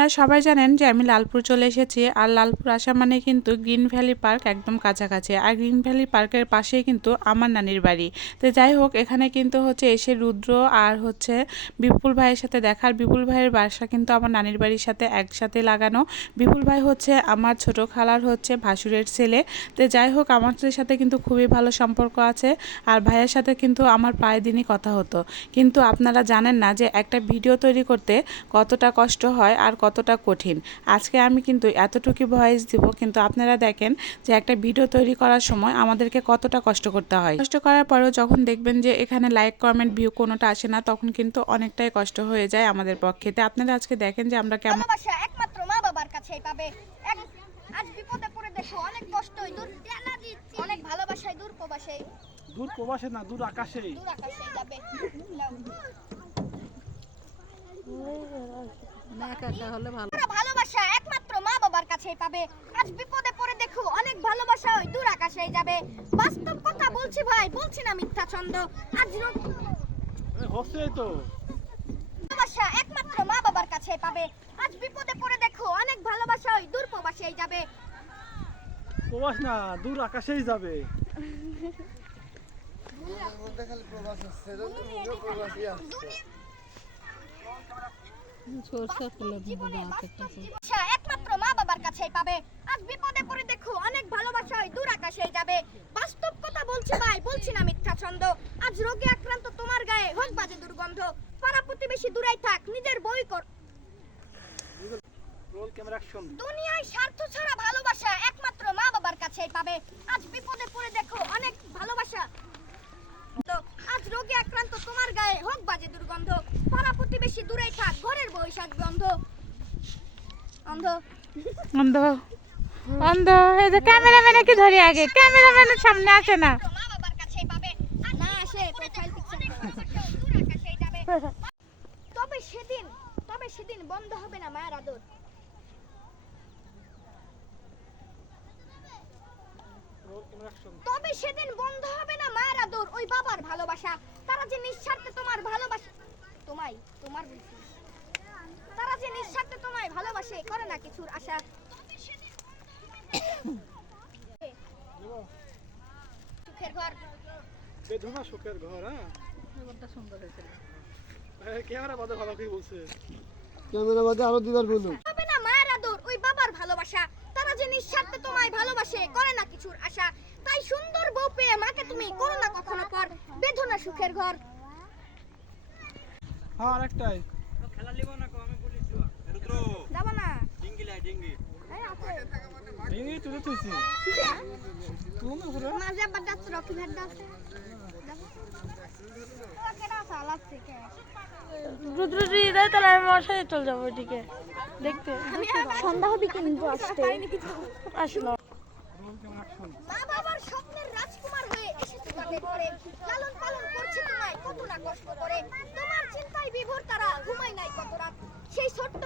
আপনারা সবাই জানেন যে আমি লালপুর চলে এসেছি, আর লালপুর আসা মানে কিন্তু গ্রিন ভ্যালি পার্ক একদম কাছাকাছি। আর গ্রিন ভ্যালি পার্কের পাশেই কিন্তু আমার নানির বাড়ি। তো যাই হোক, এখানে কিন্তু হচ্ছে এসে রুদ্র আর হচ্ছে বিপুল ভাইয়ের সাথে দেখার বিপুল ভাইয়ের বাসা কিন্তু আমার নানির বাড়ির সাথে একসাথে লাগানো। বিপুল ভাই হচ্ছে আমার ছোট খালার হচ্ছে ভাসুরের ছেলে। তো যাই হোক, আমাদের সাথে কিন্তু খুবই ভালো সম্পর্ক আছে। আর ভাইয়ের সাথে কিন্তু আমার প্রায় দিনই কথা হতো। কিন্তু আপনারা জানেন না যে একটা ভিডিও তৈরি করতে কতটা কষ্ট হয় আর কতটা কঠিন। আজকে আমি কিন্তু এতটুকু ভয়েস দিব কিন্তু আপনারা দেখেন যে একটা ভিডিও তৈরি করার সময় আমাদেরকে কতটা কষ্ট করতে হয়। কষ্ট করার পরেও যখন দেখবেন যে এখানে লাইক কমেন্ট ভিউ কোনোটা আসে না তখন কিন্তু অনেকটাই কষ্ট হয়ে যায় আমাদের পক্ষে। তো আপনারা আজকে দেখেন যে আমরা কেমন একমাত্র মা বাবার কাছেই পাবে। আজ বিপদে পড়ে দেখো অনেক কষ্টই দূর অনেক ভালোবাসায় দূর প্রবাসে দূর প্রবাসে না দূর আকাশেই। দূর আকাশে যাবে। ভালোবাসা একমাত্র মা বাবার কাছেই পাবে। আজ বিপদে পড়ে দেখো অনেক ভালোবাসা ওই দূর আকাশেই যাবে। বাস্তব কথা বলছি ভাই বলছি না মিথ্যা ছন্দ। আজ তো। ভালোবাসা একমাত্র মা বাবার কাছেই পাবে। আজ বিপদে পড়ে দেখো অনেক ভালোবাসা ওই দূর প্রবাসেই যাবে। প্রবাস না দূর আকাশেই যাবে। ভালোবাসা একমাত্র মা বাবার কাছেই পাবে। আজ বিপদে পড়ে দেখো অনেক ভালোবাসা দূর আকাশেই যাবে। বাস্তব কথা বলছি ভাই বলছি না মিথ্যা ছন্দ। আজ রোগে আক্রান্ত তোমার গায়ে হোক বাজে দুর্গন্ধ। পাড়া প্রতিবেশী দূরাই থাক নিজের বই কর। রোল ক্যামেরা অ্যাকশন দুনিয়ায় স্বার্থ ছাড়া ভালোবাসা একমাত্র মা বাবার কাছেই পাবে। আজ বিপদে পড়ে দেখো অনেক ভালোবাসা। আজ রোগে আক্রান্ত তোমার গায়ে হোক বাজে দুর্গন্ধ। পাড়া প্রতিবেশী দূরেই থাক ঘরের অন্ধ। অন্ধ। অন্ধ। এই যে ক্যামেরাম্যানে কি ধরি আগে। ক্যামেরাম্যানের সামনে আসে না। তবে সেদিন তবে সেদিন বন্ধ হবে না মায়ের আদর। তবে সেদিন বন্ধ হবে না মায়ের আদর। ওই বাবার ভালোবাসা। তারা যে নিঃস্বার্থে তোমার ভালোবাসা তোমায় তোমার বলছি। তারা যে নিঃস্বার্থে তোমায় ভালোবাসে করে না কিছুর আশা। সুখের ঘর। বেদনা সুখের ঘর হ্যাঁ? এ, ক্যামেরা বাদে ভালো কি বলছে? ক্যামেরা বাদে আরও দিবার বলুন। হবে না মায়ের আদর ওই বাবার ভালোবাসা। তারা যে নিঃস্বার্থে তোমায় ভালোবাসে করে না কিছুর আশা। তাই সুন্দর বউ পেয়ে মাকে তুমি করো না কখনো পর। বেদনা সুখের ঘর। হ্যাঁ আরেকটাই। যাব না। এই আছে। ভেঙে তুলে তুইছি তুমি পুরো মাঝে আবার যাচ্ছ রকি ভেট যাচ্ছে। রুদ্রজি দেয় তাহলে আমি ওর সাথে চলে যাব ওইদিকে। দেখতে। সন্ধ্যা হবে কিন্তু আসতে। আসলো। স্বপ্নের রাজকুমার হয়ে এসেছে তাকে ঘরে। লালন পালন করছে তোমায়। কত না কষ্ট করে। তোমার বিভোর তারা ঘুমায় নাই কত রাত। সেই ছোট্ট